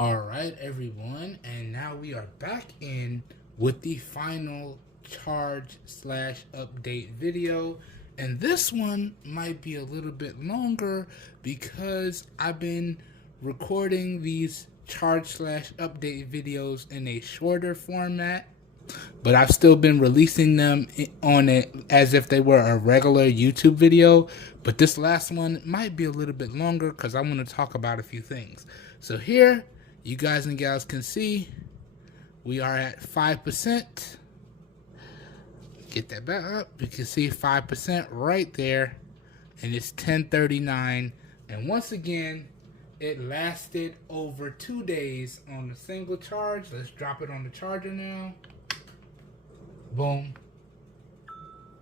Alright everyone, and now we are back in with the final charge slash update video, and this one might be a little bit longer because I've been recording these charge slash update videos in a shorter format, but I've still been releasing them on it as if they were a regular YouTube video. But this last one might be a little bit longer because I want to talk about a few things. So here, you guys and gals can see we are at 5%. Get that back up. You can see 5% right there, and it's 10:39. And once again, it lasted over 2 days on a single charge. Let's drop it on the charger now. Boom.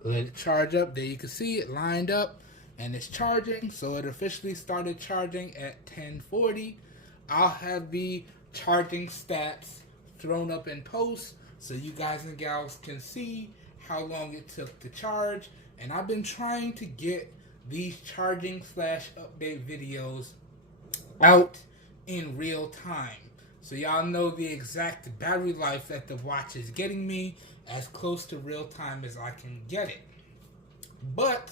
Let it charge up. There you can see it lined up and it's charging. So it officially started charging at 10:40. I'll have the charging stats thrown up in post so you guys and gals can see how long it took to charge. And I've been trying to get these charging slash update videos out in real time, so y'all know the exact battery life that the watch is getting me, as close to real time as I can get it. But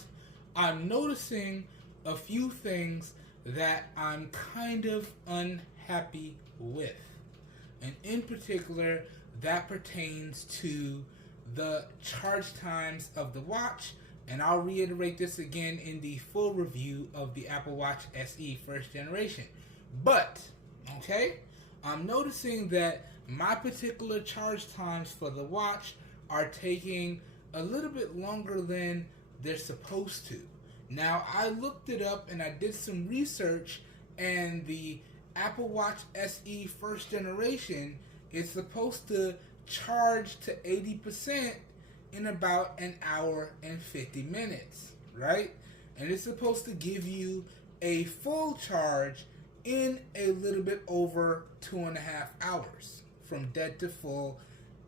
I'm noticing a few things that I'm kind of unhappy with, and in particular that pertains to the charge times of the watch. And I'll reiterate this again in the full review of the Apple Watch SE first generation. But, okay, I'm noticing that my particular charge times for the watch are taking a little bit longer than they're supposed to. Now, I looked it up and I did some research, and the Apple Watch SE first generation is supposed to charge to 80% in about an hour and 50 minutes, right? And it's supposed to give you a full charge in a little bit over 2.5 hours from dead to full,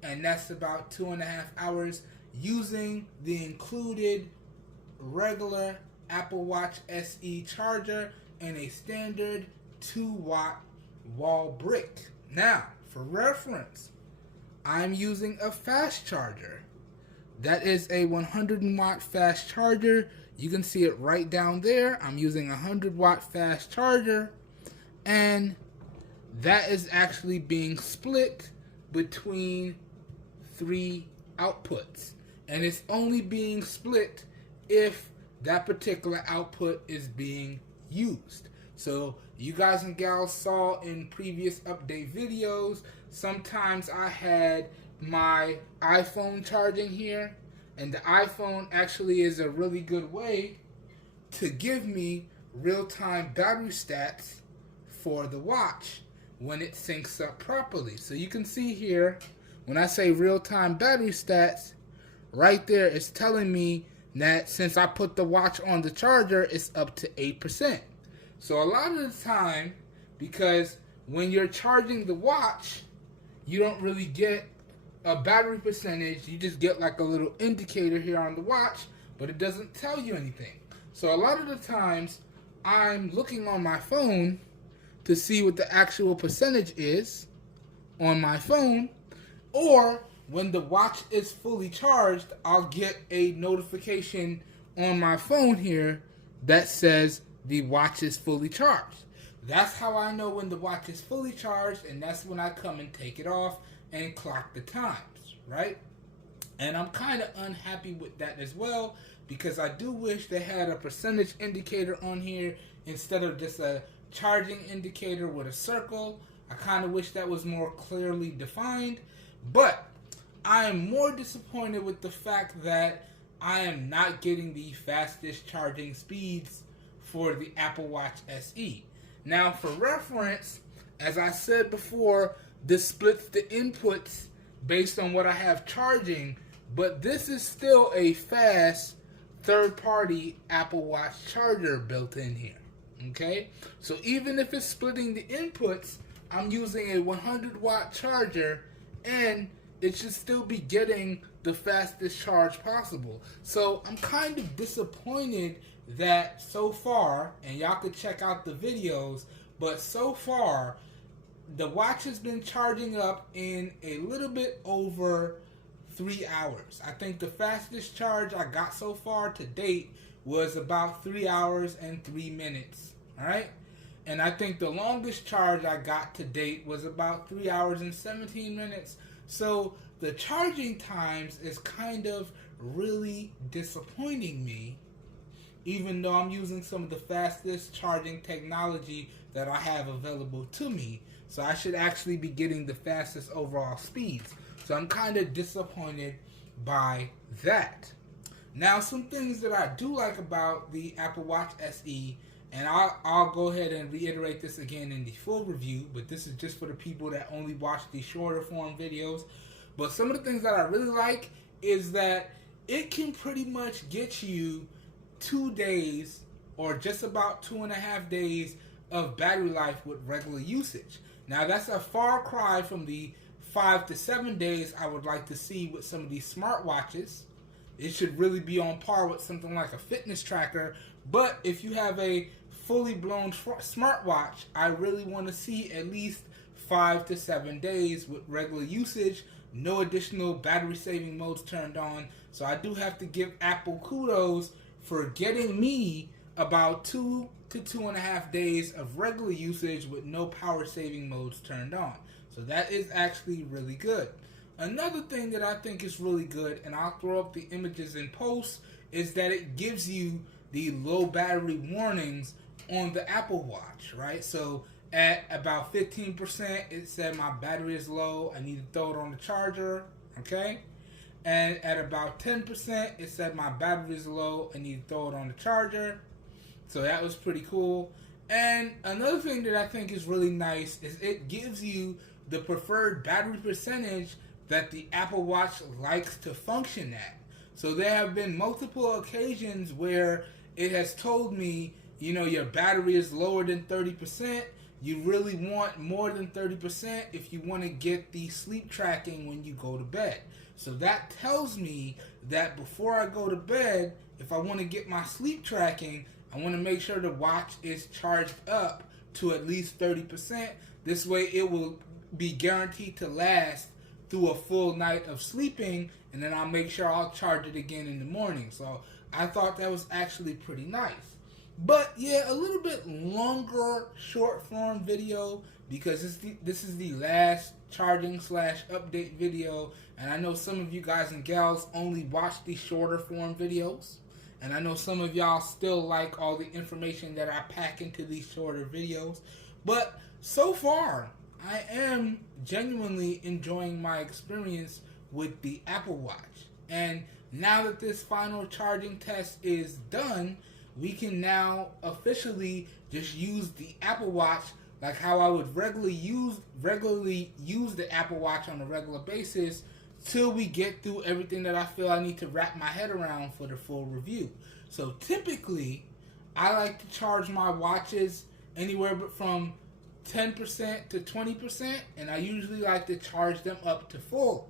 and that's about 2.5 hours using the included regular Apple Watch SE charger and a standard 2-watt wall brick. Now, for reference, I'm using a fast charger. That is a 100-watt fast charger. You can see it right down there. I'm using a 100-watt fast charger, and that is actually being split between 3 outputs. And it's only being split if that particular output is being used. So you guys and gals saw in previous update videos, sometimes I had my iPhone charging here, and the iPhone actually is a really good way to give me real-time battery stats for the watch when it syncs up properly. So you can see here, when I say real-time battery stats, right there it's telling me that since I put the watch on the charger, it's up to 8%. So a lot of the time, because when you're charging the watch, you don't really get a battery percentage. You just get like a little indicator here on the watch, but it doesn't tell you anything. So a lot of the times I'm looking on my phone to see what the actual percentage is on my phone, or when the watch is fully charged, I'll get a notification on my phone here that says the watch is fully charged. That's how I know when the watch is fully charged, and that's when I come and take it off and clock the times, right? And I'm kind of unhappy with that as well, because I do wish they had a percentage indicator on here instead of just a charging indicator with a circle. I kind of wish that was more clearly defined. But I am more disappointed with the fact that I am not getting the fastest charging speeds for the Apple Watch SE. Now, for reference, as I said before, this splits the inputs based on what I have charging, but this is still a fast third-party Apple Watch charger built in here, okay? So even if it's splitting the inputs, I'm using a 100-watt charger, and it should still be getting the fastest charge possible. So I'm kind of disappointed that so far, and y'all could check out the videos, but so far the watch has been charging up in a little bit over 3 hours. I think the fastest charge I got so far to date was about 3 hours and 3 minutes. All right. And I think the longest charge I got to date was about 3 hours and 17 minutes. So the charging times is kind of really disappointing me, even though I'm using some of the fastest charging technology that I have available to me. So I should actually be getting the fastest overall speeds. So I'm kind of disappointed by that. Now, some things that I do like about the Apple Watch SE, and I'll go ahead and reiterate this again in the full review, but this is just for the people that only watch the shorter form videos. But some of the things that I really like is that it can pretty much get you 2 days or just about 2.5 days of battery life with regular usage. Now, that's a far cry from the 5 to 7 days I would like to see with some of these smartwatches. It should really be on par with something like a fitness tracker. But if you have a fully blown smartwatch, I really want to see at least 5 to 7 days with regular usage, no additional battery saving modes turned on. So I do have to give Apple kudos for getting me about 2 to 2.5 days of regular usage with no power saving modes turned on. So that is actually really good. Another thing that I think is really good, and I'll throw up the images in post, is that it gives you the low battery warnings on the Apple Watch, right? So at about 15%, it said my battery is low, I need to throw it on the charger, okay? And at about 10%, it said my battery is low, I need to throw it on the charger. So that was pretty cool. And another thing that I think is really nice is it gives you the preferred battery percentage that the Apple Watch likes to function at. So there have been multiple occasions where it has told me, you know, your battery is lower than 30%. You really want more than 30% if you want to get the sleep tracking when you go to bed. So that tells me that before I go to bed, if I want to get my sleep tracking, I want to make sure the watch is charged up to at least 30%. This way it will be guaranteed to last through a full night of sleeping, and then I'll make sure I'll charge it again in the morning. So I thought that was actually pretty nice. But yeah, a little bit longer short form video because this is the last charging / update video, and I know some of you guys and gals only watch the shorter form videos, and I know some of y'all still like all the information that I pack into these shorter videos. But so far, I am genuinely enjoying my experience with the Apple Watch. And now that this final charging test is done, we can now officially just use the Apple Watch like how I would regularly use the Apple Watch on a regular basis till we get through everything that I feel I need to wrap my head around for the full review. So typically, I like to charge my watches anywhere but from 10% to 20%, and I usually like to charge them up to full.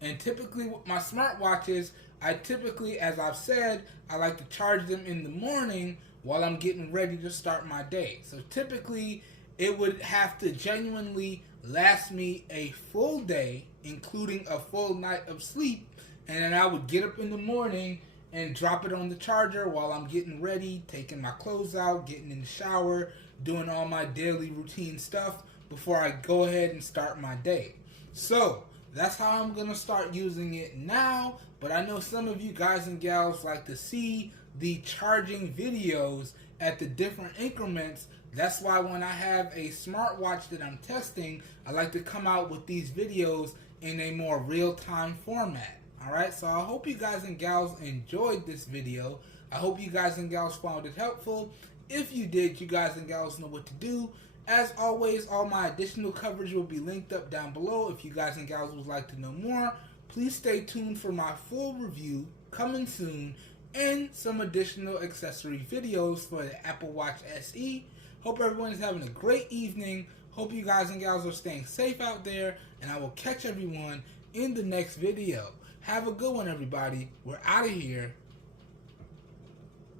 And typically with my smartwatches, as I've said, I like to charge them in the morning while I'm getting ready to start my day. So typically, it would have to genuinely last me a full day, including a full night of sleep, and then I would get up in the morning and drop it on the charger while I'm getting ready, taking my clothes out, getting in the shower, doing all my daily routine stuff before I go ahead and start my day. So that's how I'm going to start using it now, but I know some of you guys and gals like to see the charging videos at the different increments. That's why when I have a smartwatch that I'm testing, I like to come out with these videos in a more real-time format. Alright, so I hope you guys and gals enjoyed this video. I hope you guys and gals found it helpful. If you did, you guys and gals know what to do. As always, all my additional coverage will be linked up down below. If you guys and gals would like to know more, please stay tuned for my full review coming soon and some additional accessory videos for the Apple Watch SE. Hope everyone is having a great evening. Hope you guys and gals are staying safe out there, and I will catch everyone in the next video. Have a good one, everybody. We're out of here.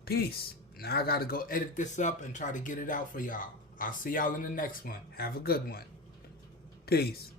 Peace. Now I gotta go edit this up and try to get it out for y'all. I'll see y'all in the next one. Have a good one. Peace.